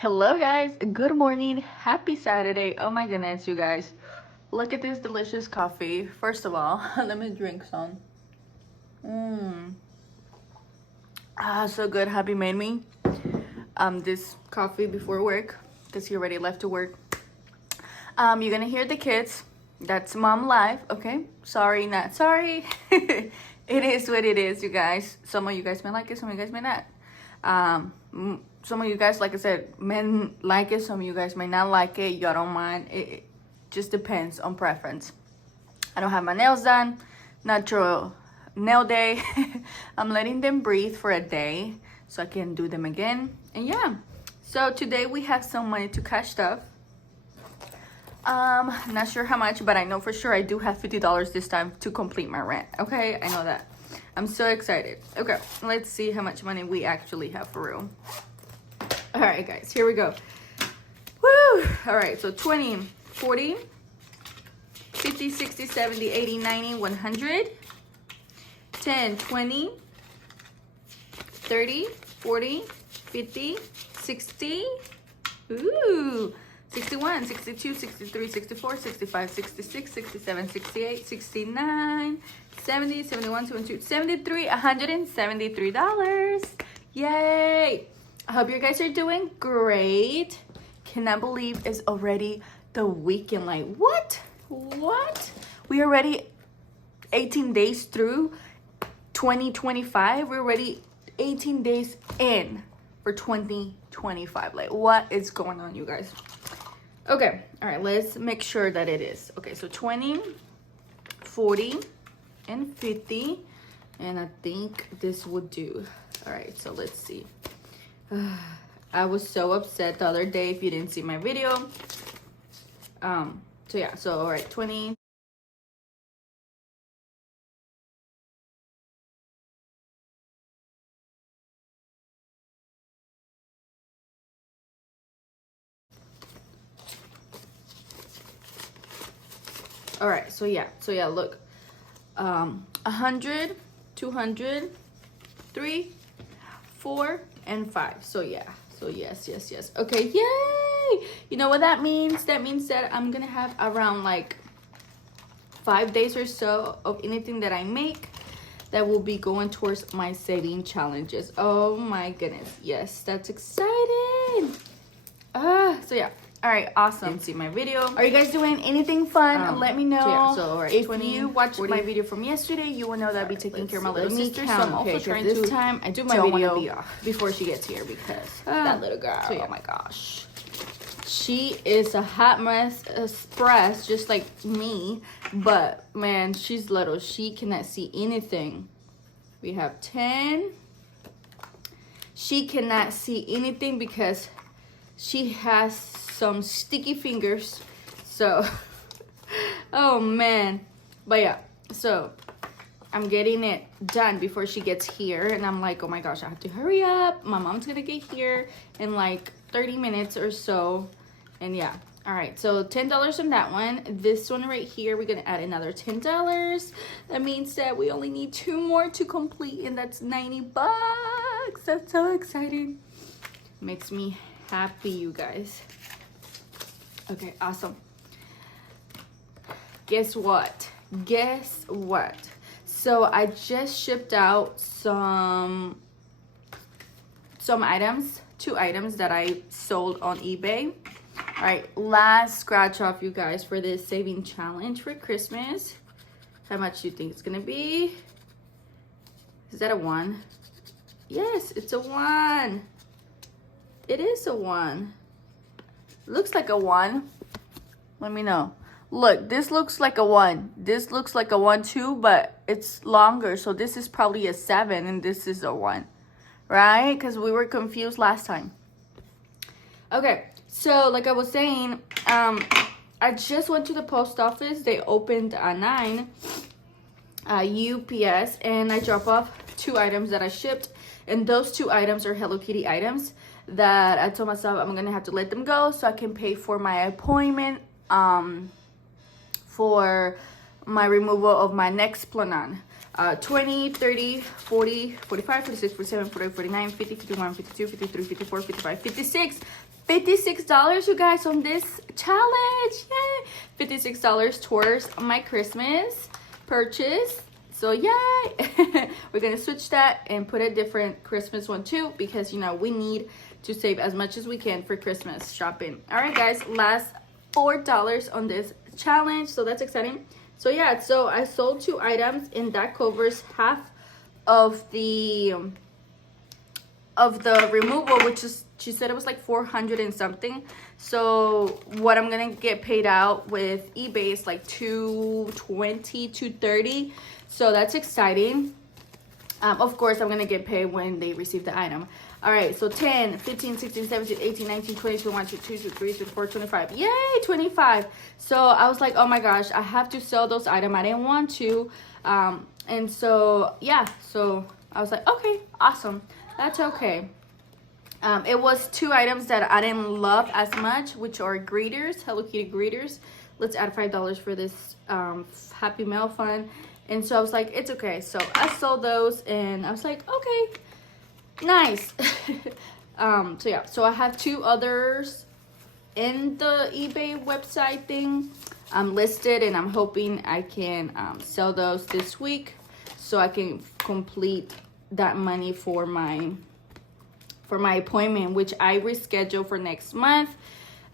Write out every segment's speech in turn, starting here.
Hello guys, good morning, happy Saturday. Oh my goodness, you guys. Look at this delicious coffee. First of all, let me drink some. So good. Happy made me this coffee before work because he already left to work. You're gonna hear the kids. That's mom live, okay? Sorry, not sorry. It is what it is, you guys. Some of you guys may like it, some of you guys may not. Some of you guys, like I said, men like it, some of you guys may not like it. Y'all don't mind. It just depends on preference. I don't have my nails done. Natural nail day. I'm letting them breathe for a day so I can do them again. And yeah, so today we have some money to cash stuff. Not sure how much, but I know for sure I do have $50 this time to complete my rent. Okay, I know that. I'm so excited. Okay, let's see how much money we actually have for real. All right, guys, here we go. Woo! All right, so 20, 40, 50, 60, 70, 80, 90, 100, 10, 20, 30, 40, 50, 60, ooh, 61, 62, 63, 64, 65, 66, 67, 68, 69, 70, 71, 72, 73, $173. Yay! I hope you guys are doing great. Cannot believe it's already the weekend. Like, what? What? We already 18 days through 2025. We're already 18 days in for 2025. Like, what is going on, you guys? Okay, all right, let's make sure that it is. Okay, so 20, 40, and 50. And I think this would do. All right, so let's see. I was so upset the other day if you didn't see my video. So yeah, so all right, 20. All right, so yeah, look. 100, 200, 3, 4, and 5. So yeah, so yes. Okay, yay! You know what that means? That means that I'm gonna have around like 5 days or so of anything that I make that will be going towards my saving challenges. Oh my goodness, yes, that's exciting. So yeah. All right, awesome. Didn't see my video. Are you guys doing anything fun? Let me know. So all right, if 20, you watched 40, my video from yesterday, you will know that I'll be taking care of my little sister. So I'm also trying to this time I do my video before she gets here because that little girl. So yeah. Oh my gosh, she is a hot mess express, just like me. But man, she's little. She cannot see anything. We have 10. She cannot see anything because she has some sticky fingers. So, oh man. But yeah, so I'm getting it done before she gets here. And I'm like, oh my gosh, I have to hurry up. My mom's gonna get here in like 30 minutes or so. And yeah, all right, so $10 on that one. This one right here, we're gonna add another $10. That means that we only need 2 more to complete, and that's $90. That's so exciting. Makes me happy, you guys. Okay, awesome. Guess what? So I just shipped out some items, 2 items that I sold on eBay. All right, last scratch off, you guys, for this saving challenge for Christmas. How much do you think it's gonna be? Is that a 1? Yes, it's a 1. It is a 1. Looks like a 1. Let me know. Look, this looks like a 1. This looks like a 1 too, but it's longer. So this is probably a 7 and this is a 1. Right? Because we were confused last time. Okay, so like I was saying, I just went to the post office. They opened at 9 UPS, and I dropped off 2 items that I shipped. And those 2 items are Hello Kitty items that I told myself I'm gonna have to let them go so I can pay for my appointment for my removal of my Nexplanon. 20, 30, 40, 45, 46, 47, 48, 49, 50, 51, 52, 53, 54, 55, 56, $56, you guys, on this challenge. Yay! $56 towards my Christmas purchase. So yay! We're gonna switch that and put a different Christmas one too, because you know we need to save as much as we can for Christmas shopping. All right, guys, last $4 on this challenge, so that's exciting. So yeah, so I sold 2 items, and that covers half of the removal, which is, she said it was like 400 and something. So what I'm gonna get paid out with eBay is like 220, 230. So that's exciting. Of course, I'm gonna get paid when they receive the item. All right, so 10, 15, 16, 17, 18, 19, 20, 21, 22, 23, 24, 25. Yay, 25. So I was like, oh my gosh, I have to sell those items. I didn't want to. And so, yeah, so I was like, okay, awesome. That's okay. It was 2 items that I didn't love as much, which are greeters, Hello Kitty greeters. Let's add $5 for this Happy Mail Fund. And so I was like, it's okay. So I sold those, and I was like, okay, nice. So yeah, so I have 2 others in the eBay website thing listed, and I'm hoping I can sell those this week so I can complete that money for my appointment, which I rescheduled for next month,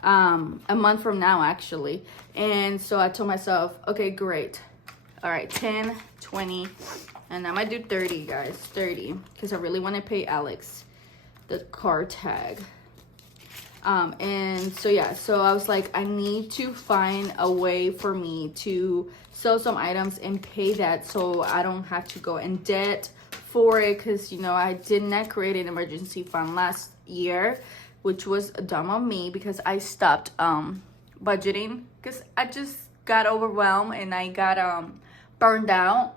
a month from now actually. And so I told myself, okay, great. All right, 10, 20, and I might do 30, guys, 30, because I really want to pay Alex the car tag. And so yeah, so I was like, I need to find a way for me to sell some items and pay that, so I don't have to go in debt for it, because you know I did not create an emergency fund last year, which was dumb of me, because I stopped budgeting because I just got overwhelmed and I got burned out.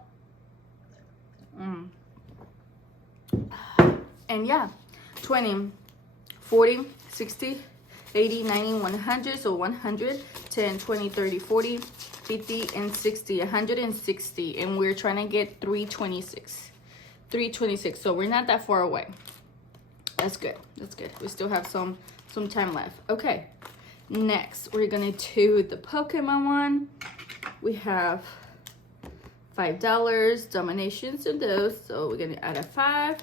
And yeah, 20, 40, 60, 80, 90, 100. So 100, 10, 20, 30, 40, 50, and 60, 160. And we're trying to get 326. 326. So we're not that far away. That's good. That's good. We still have some time left. Okay. Next, we're gonna do the Pokemon one. We have $5 dominations of those, so we're gonna add a 5.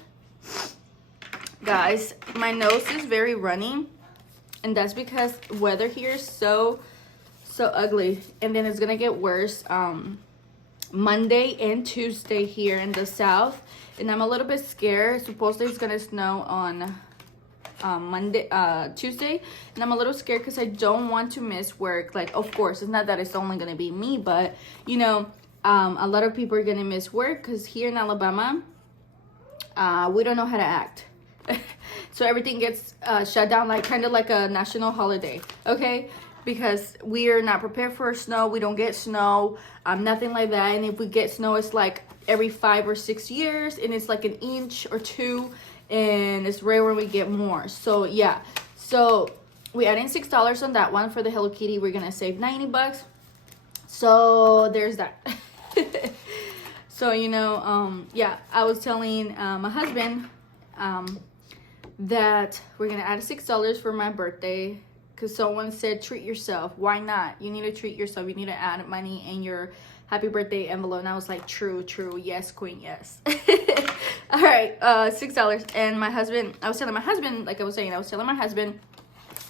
Guys, my nose is very runny, and that's because weather here is so ugly, and then it's gonna get worse Monday and Tuesday here in the south, and I'm a little bit scared. Supposedly it's gonna snow on Tuesday, and I'm a little scared because I don't want to miss work. Like, of course, it's not that it's only gonna be me, but you know, a lot of people are gonna miss work because here in Alabama, we don't know how to act. So everything gets shut down, like kind of like a national holiday, okay? Because we are not prepared for snow. We don't get snow, nothing like that. And if we get snow, it's like every 5 or 6 years, and it's like an inch or 2, and it's rare when we get more. So yeah, so we added $6 on that one for the Hello Kitty. We're gonna save $90. So there's that. So you know, yeah, I was telling my husband that we're gonna add $6 for my birthday, because someone said treat yourself. Why not? You need to treat yourself. You need to add money in your happy birthday envelope. And I was like, true, yes, queen, yes. All right, $6. And my husband, I was telling my husband, like I was saying, I was telling my husband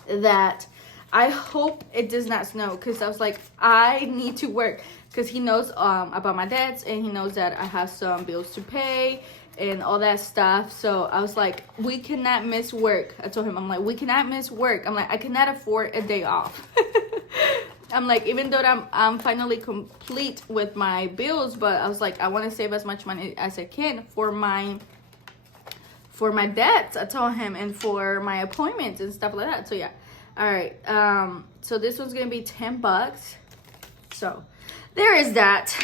that I hope it does not snow, because I was like, I need to work, because he knows about my debts, and he knows that I have some bills to pay and all that stuff. So I was like, we cannot miss work. I told him, I'm like, we cannot miss work. I'm like, I cannot afford a day off. I'm like, even though I'm finally complete with my bills, but I was like, I want to save as much money as I can for my debts, I told him, and for my appointments and stuff like that. So yeah. All right, so this one's gonna be $10. So there is that.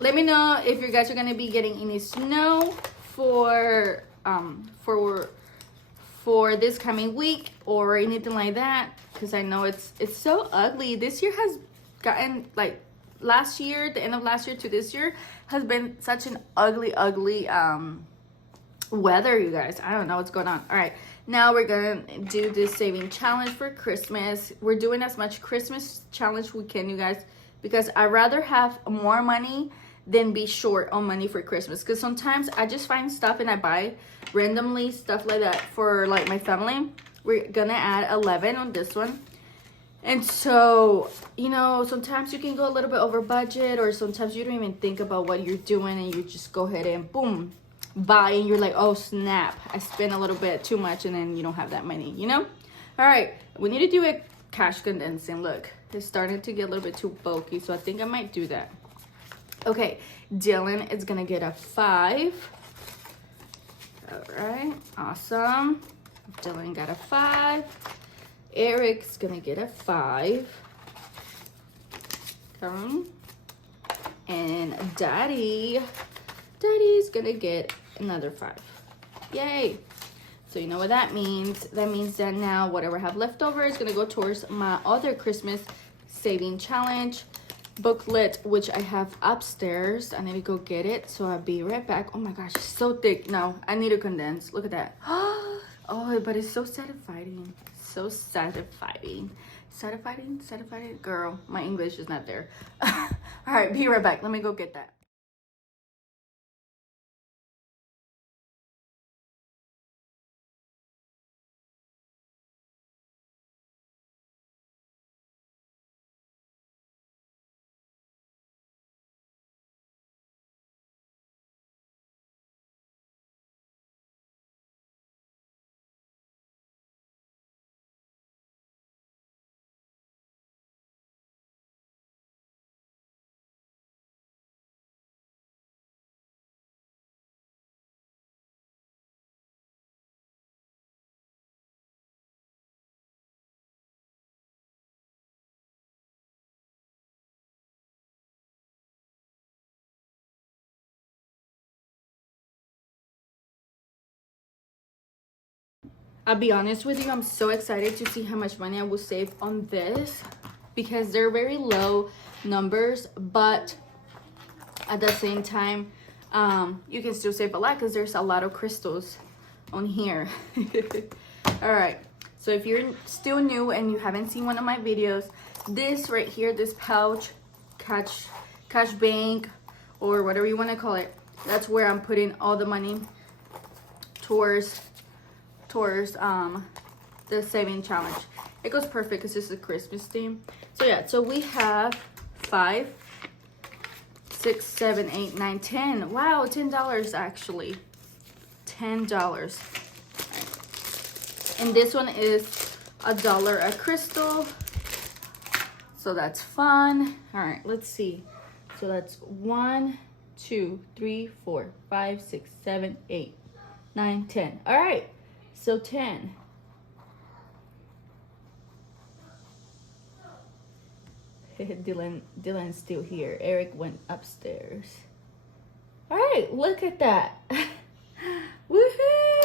Let me know if you guys are gonna be getting any snow for this coming week or anything like that, because I know it's so ugly. This year has gotten, like, last year, the end of last year to this year has been such an ugly weather, you guys. I don't know what's going on. All right, now we're gonna do this saving challenge for Christmas. We're doing as much Christmas challenge we can, you guys, because I'd rather have more money than be short on money for Christmas. Because sometimes I just find stuff and I buy randomly stuff like that for like my family. We're gonna add 11 on this one. And so, you know, sometimes you can go a little bit over budget, or sometimes you don't even think about what you're doing and you just go ahead and boom, buy, and you're like, oh snap, I spent a little bit too much, and then you don't have that money, you know? All right, we need to do a cash condensing. Look, it's starting to get a little bit too bulky, so I think I might do that. Okay, Dylan is gonna get a 5. All right, awesome. Dylan got a 5. Eric's gonna get a 5. Come. And Daddy's gonna get another 5. Yay. So you know what that means? That means that now whatever I have left over is gonna go towards my other Christmas saving challenge booklet, which I have upstairs. I need to go get it, so I'll be right back. Oh my gosh, it's so thick. No, I need to condense. Look at that. Oh, but it's so satisfying. So satisfying. Satisfying. Girl, my English is not there. All right, be right back. Let me go get that. I'll be honest with you, I'm so excited to see how much money I will save on this, because they're very low numbers, but at the same time, you can still save a lot because there's a lot of crystals on here. All right, so if you're still new and you haven't seen one of my videos, this right here, this pouch, cash bank, or whatever you want to call it, that's where I'm putting all the money towards the saving challenge. It goes perfect because this is a Christmas theme. So yeah, so we have 5, 6, 7, 8, 9, 10. Wow, $10 actually. $10. And this one is $1 a crystal. So that's fun. All right, let's see. So that's 1, 2, 3, 4, 5, 6, 7, 8, 9, 10. All right. So 10. Dylan's still here. Eric went upstairs. All right, look at that. Woohoo!